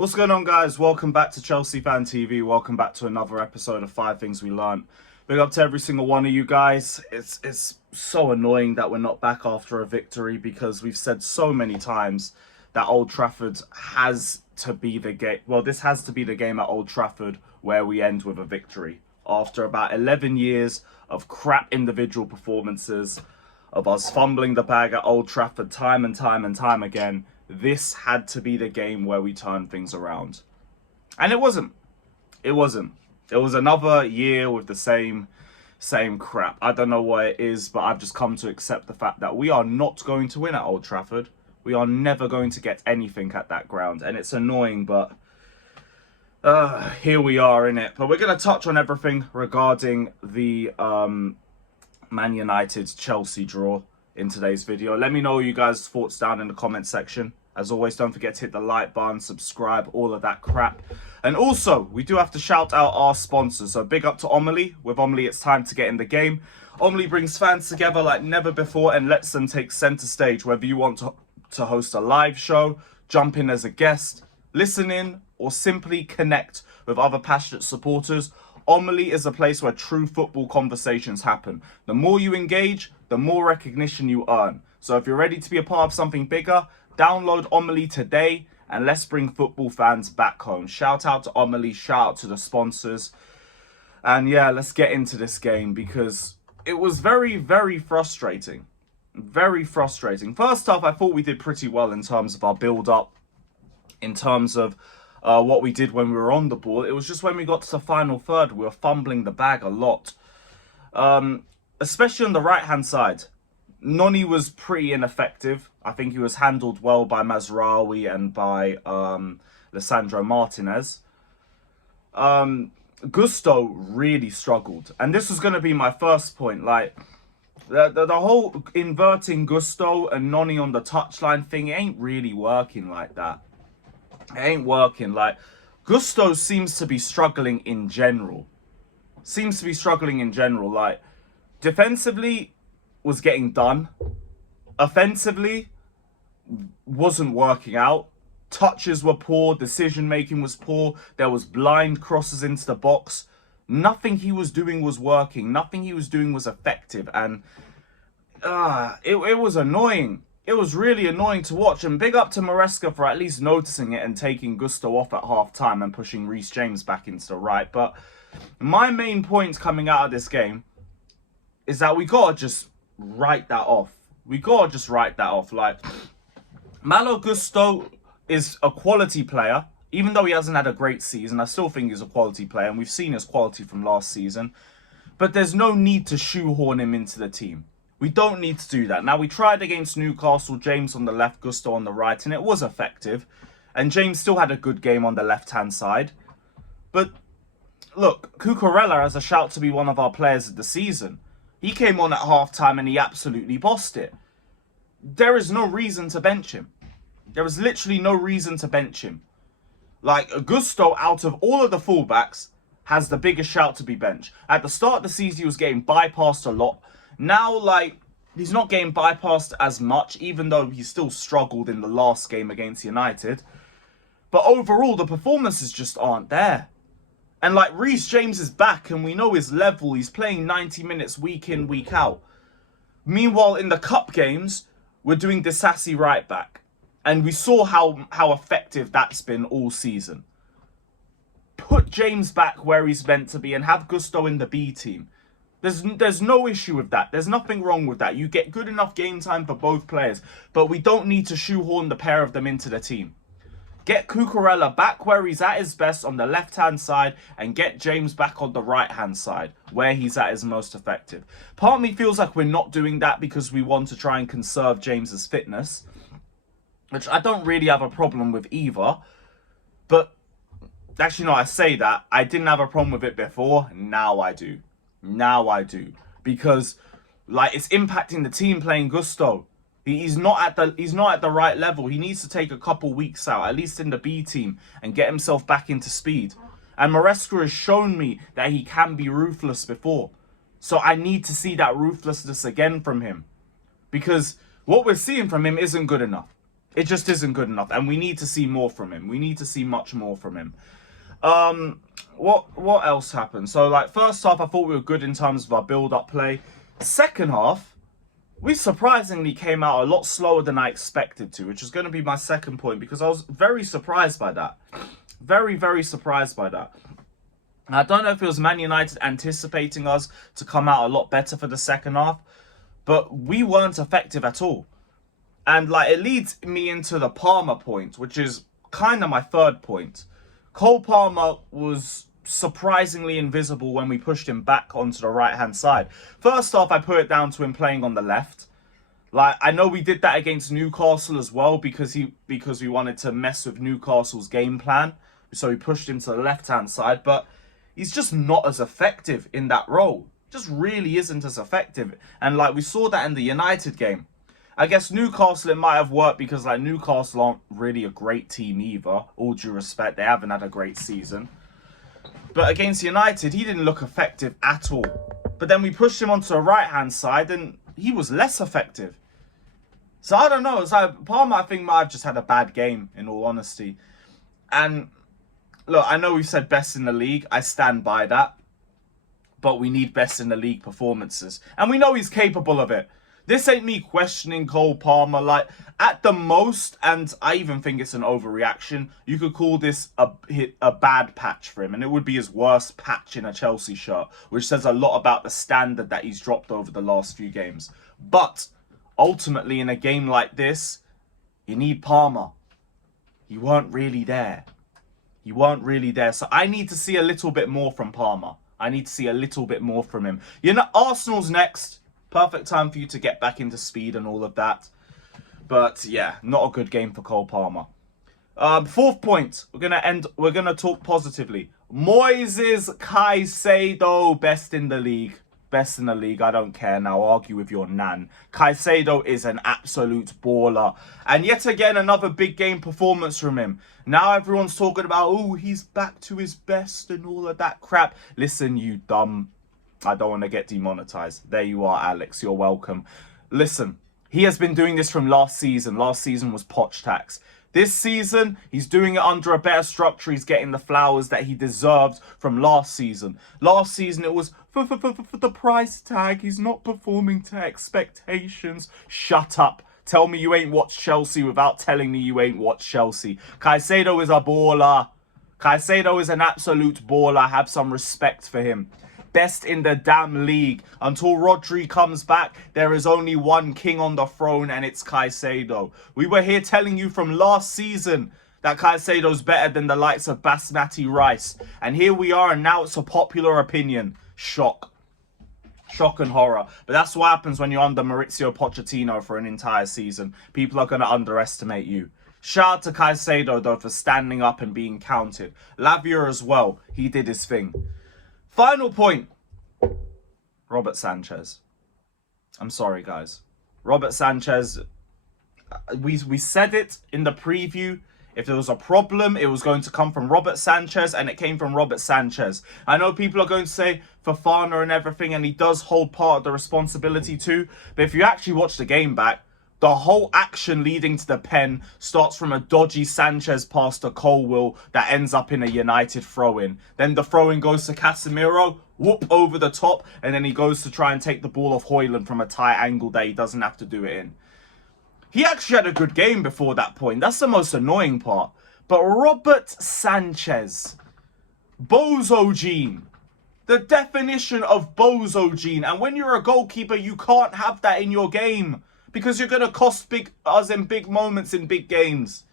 What's going on, guys? Welcome back to Chelsea Fan TV. Welcome back to another episode of 5 Things We Learned. Big up to every single one of you guys. It's so annoying that we're not back after a victory, because we've said so many times that Old Trafford has to be the game. Well, this has to be the game at Old Trafford where we end with a victory. After about 11 years of crap individual performances, of us fumbling the bag at Old Trafford time and time again, this had to be the game where we turn things around. And it wasn't. It wasn't. It was another year with the same crap. I don't know what it is, but I've just come to accept the fact that we are not going to win at Old Trafford. We are never going to get anything at that ground. And it's annoying, but here we are, innit? But we're going to touch on everything regarding the Man United Chelsea draw in today's video. Let me know you guys' thoughts down in the comment section. As always, don't forget to hit the like button, subscribe, all of that crap. And also, we do have to shout out our sponsors. So big up to Omely. With Omely, it's time to get in the game. Omely brings fans together like never before and lets them take center stage. Whether you want to host a live show, jump in as a guest, listen in, or simply connect with other passionate supporters, Omely is a place where true football conversations happen. The more you engage, the more recognition you earn. So if you're ready to be a part of something bigger, download Omely today and let's bring football fans back home. Shout out to Omely, shout out to the sponsors. And yeah, let's get into this game, because it was very frustrating. Very frustrating. First off, I thought we did pretty well in terms of our build-up, in terms of what we did when we were on the ball. It was just when we got to the final third, we were fumbling the bag a lot. Especially on the right-hand side. Noni was pretty ineffective. I think he was handled well by Mazraoui and by Lisandro Martinez. Gusto really struggled. And this was going to be my first point. Like, the whole inverting Gusto and Noni on the touchline thing, it ain't really working like that. It ain't working. Like, Gusto seems to be struggling in general. Like, defensively was getting done. Offensively wasn't working out. Touches were poor. Decision making was poor. There was blind crosses into the box. Nothing he was doing was working. Nothing he was doing was effective. And it was annoying. It was really annoying to watch. And big up to Maresca for at least noticing it and taking Gusto off at half time and pushing Reece James back into the right. But my main points coming out of this game is that we gotta just write that off. Like, Malo Gusto is a quality player. Even though he hasn't had a great season, I still think he's a quality player. And we've seen his quality from last season. But there's no need to shoehorn him into the team. We don't need to do that. Now, we tried against Newcastle, James on the left, Gusto on the right, and it was effective. And James still had a good game on the left-hand side. But, look, Cucurella has a shout to be one of our players of the season. He came on at half-time and he absolutely bossed it. There is no reason to bench him. There is literally no reason to bench him. Like, Gusto, out of all of the fullbacks, has the biggest shout to be benched. At the start of the season, he was getting bypassed a lot. Now, like, he's not getting bypassed as much, even though he still struggled in the last game against United. But overall, the performances just aren't there. And, like, Reece James is back, and we know his level. He's playing 90 minutes week in, week out. Meanwhile, in the cup games, we're doing Disasi right back. And we saw how effective that's been all season. Put James back where he's meant to be and have Gusto in the B team. There's no issue with that. There's nothing wrong with that. You get good enough game time for both players. But we don't need to shoehorn the pair of them into the team. Get Cucurella back where he's at his best on the left-hand side and get James back on the right-hand side where he's at his most effective. Part of me feels like we're not doing that because we want to try and conserve James's fitness, which I don't really have a problem with either. But actually, no, I say that. I didn't have a problem with it before. Now I do. Because, like, it's impacting the team playing Gusto. He's not at the right level. He needs to take a couple weeks out, at least in the B team, and get himself back into speed. And Maresca has shown me that he can be ruthless before. So I need to see that ruthlessness again from him. Because what we're seeing from him isn't good enough. It just isn't good enough, and we need to see more from him. We need to see much more from him. What else happened? So, like, first half, I thought we were good in terms of our build-up play. Second half, we surprisingly came out a lot slower than I expected to, which is going to be my second point, because I was very surprised by that. Very, very surprised by that. I don't know if it was Man United anticipating us to come out a lot better for the second half, but we weren't effective at all. And, like, it leads me into the Palmer point, which is kind of my third point. Cole Palmer was surprisingly invisible when we pushed him back onto the right-hand side. First off, I put it down to him playing on the left. Like, I know we did that against Newcastle as well because we wanted to mess with Newcastle's game plan. So we pushed him to the left-hand side, but he's just not as effective in that role. Just really isn't as effective. And, like, we saw that in the United game. I guess Newcastle, it might have worked because, like, Newcastle aren't really a great team either. All due respect, they haven't had a great season. But against United, he didn't look effective at all. But then we pushed him onto the right-hand side and he was less effective. So I don't know. It's like Palmer, I think, might have just had a bad game, in all honesty. And look, I know we've said best in the league. I stand by that. But we need best in the league performances. And we know he's capable of it. This ain't me questioning Cole Palmer. Like, at the most, and I even think it's an overreaction, you could call this a bad patch for him. And it would be his worst patch in a Chelsea shirt, which says a lot about the standard that he's dropped over the last few games. But ultimately, in a game like this, you need Palmer. He weren't really there. He weren't really there. So I need to see a little bit more from Palmer. I need to see a little bit more from him. You know, Arsenal's next. Perfect time for you to get back into speed and all of that. But yeah, not a good game for Cole Palmer. Fourth point, we're gonna talk positively. Moises Caicedo, best in the league. Best in the league, I don't care now. Argue with your nan. Caicedo is an absolute baller. And yet again, another big game performance from him. Now everyone's talking about, oh, he's back to his best and all of that crap. Listen, you dumb... I don't want to get demonetized. There you are, Alex. You're welcome. Listen, he has been doing this from last season. Last season was Poch tax. This season, he's doing it under a better structure. He's getting the flowers that he deserved from last season. Last season, it was for the price tag. He's not performing to expectations. Shut up. Tell me you ain't watched Chelsea without telling me you ain't watched Chelsea. Caicedo is a baller. Caicedo is an absolute baller. Have some respect for him. Best in the damn league. Until Rodri comes back, there is only one king on the throne, and it's Caicedo. We were here telling you from last season that Caicedo's better than the likes of Basmati Rice. And here we are, and now it's a popular opinion. Shock. Shock and horror. But that's what happens when you're under Maurizio Pochettino for an entire season. People are going to underestimate you. Shout out to Caicedo, though, for standing up and being counted. Lavia as well. He did his thing. Final point, Robert Sanchez. I'm sorry, guys. Robert Sanchez, we said it in the preview. If there was a problem, it was going to come from Robert Sanchez, and it came from Robert Sanchez. I know people are going to say Fofana and everything, and he does hold part of the responsibility too. But if you actually watch the game back, the whole action leading to the pen starts from a dodgy Sanchez pass to Colwill that ends up in a United throw-in. Then the throw-in goes to Casemiro, whoop, over the top, and then he goes to try and take the ball off Højlund from a tight angle that he doesn't have to do it in. He actually had a good game before that point. That's the most annoying part. But Robert Sanchez, bozo gene. The definition of bozo gene. And when you're a goalkeeper, you can't have that in your game. Because you're going to cost us in big moments in big games.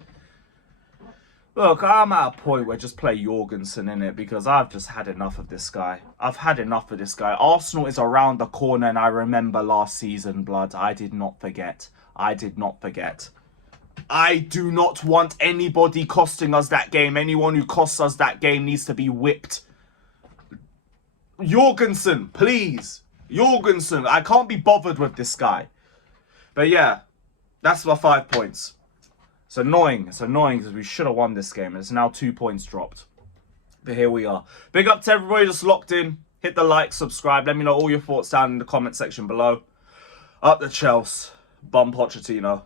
Look, I'm at a point where just play Jorgensen in it because I've just had enough of this guy. I've had enough of this guy. Arsenal is around the corner, and I remember last season, blood. I did not forget. I did not forget. I do not want anybody costing us that game. Anyone who costs us that game needs to be whipped. Jorgensen, please. Jorgensen. I can't be bothered with this guy. But yeah, that's my 5 points. It's annoying. It's annoying because we should have won this game. It's now 2 points dropped. But here we are. Big up to everybody just locked in. Hit the like, subscribe. Let me know all your thoughts down in the comment section below. Up the Chelsea. Bum Pochettino.